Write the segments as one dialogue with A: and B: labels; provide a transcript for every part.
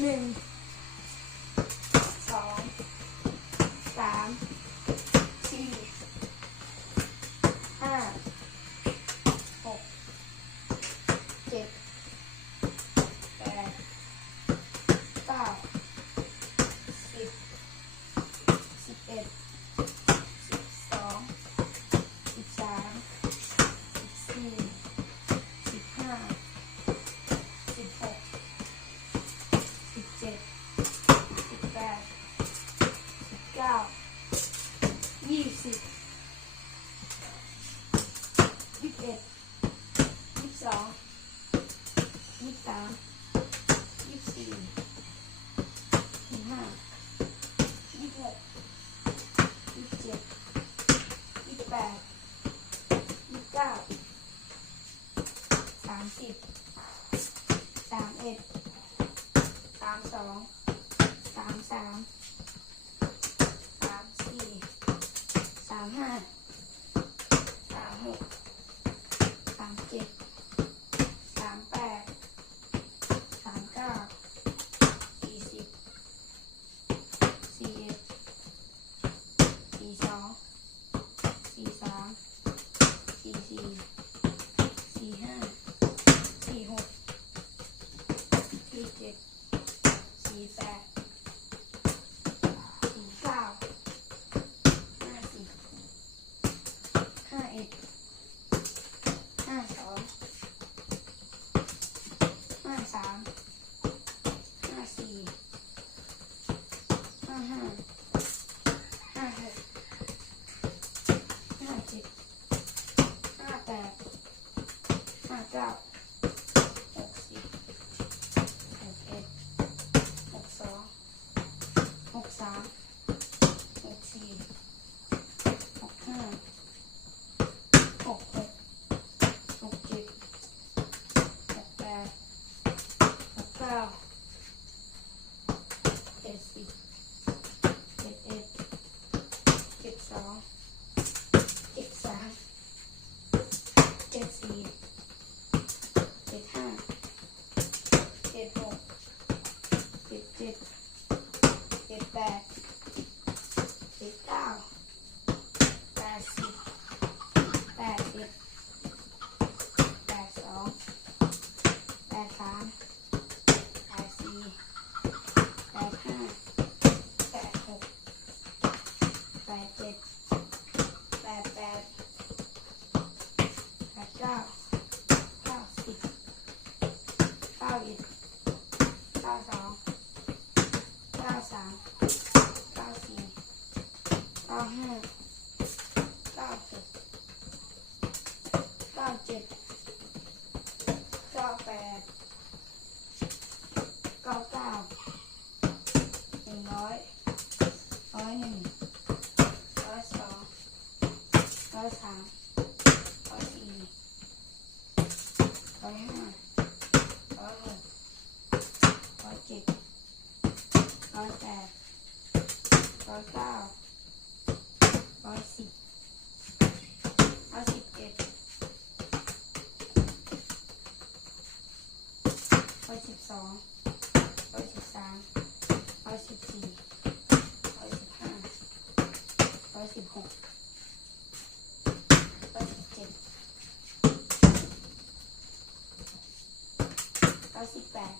A: หนึ่งสองสาม เอ็ดยี่สิบสองยี่สิบสามยี่สิบสี่ยี่สิบห้ายี่สิบหกยี่สิบเจ็ดยี่สิบแปดยี่สิบเก้าสามสิบสามเอ็ดสามสองสามสามสามสี่สามห้าสามหก Книжки. Mm. เจ็ดสี่เจ็ดห้าเจ็ดหกเจ็ดเจ็ดเจ็ดแปดเจ็ดเก้าแปดสิบแปดสิบ เก้าสี่เก้าห้าเก้าหกเก้าเจ็ดเก้าแปดเก้าเก้าหนึ่งร้อยร้อยหนึ่ง องร้อยสิบสามร้อยสิบสี่ร้อยสิบห้าร้อยสิบหกร้อยสิบเจ็ดร้อยสิบแปด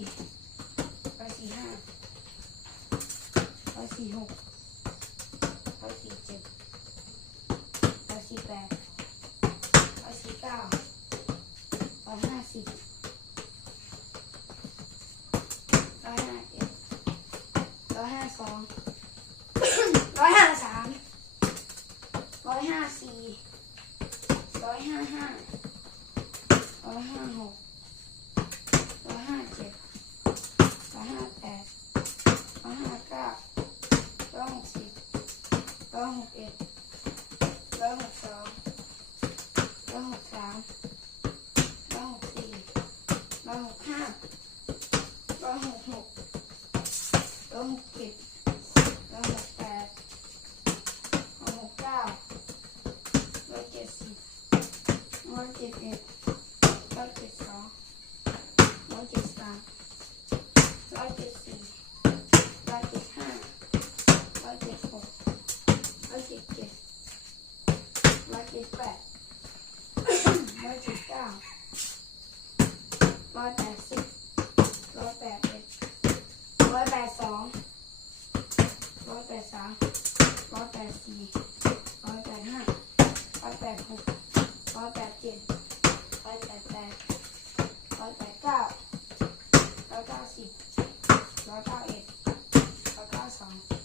A: ี่ร้อยสี่ห้าร้อยสี่หกร้อยสี่เจ็ดร้อยสี่แปดร้อยสี่เก้าร้อยห้าสิบร้อยห้าเอ็ดร้อยห้าสองร้อยห้าสามร้อยห้าสี่ร้อยห้าห้าร้อยห้าหก ร้อยหกเอ็ดร้อยหกสองร้อยหกสามร้อยหกสี่ร้อยหกห้าร้อยหกหกร้อยหกเจ็ดร้อยหกแปดร้อยหกเก้าร้อยเจ็ดสิบร้อยเจ็ดเอ็ดร้อยเจ็ดสองร้อยเจ็ดสามร้อยเจ็ดสี่ร้อยเจ็ดห้าร้อยเจ็ดหกร้อยเจ็ดเจ็ดร้อยเจ็ดแปดร้อยเจ็ดเก้าร้อยแปดสิบร้อยแปดเอ็ดร้อยแปดสองร้อยแปดสามร้อยแปดสี่ร้อยแปดห้าร้อยแปดหกร้อยแปดเจ็ดร้อยแปดแปดร้อยแปดเก้าร้อยเก้าสิบร้อยเก้าเอ็ดร้อยเก้าสอง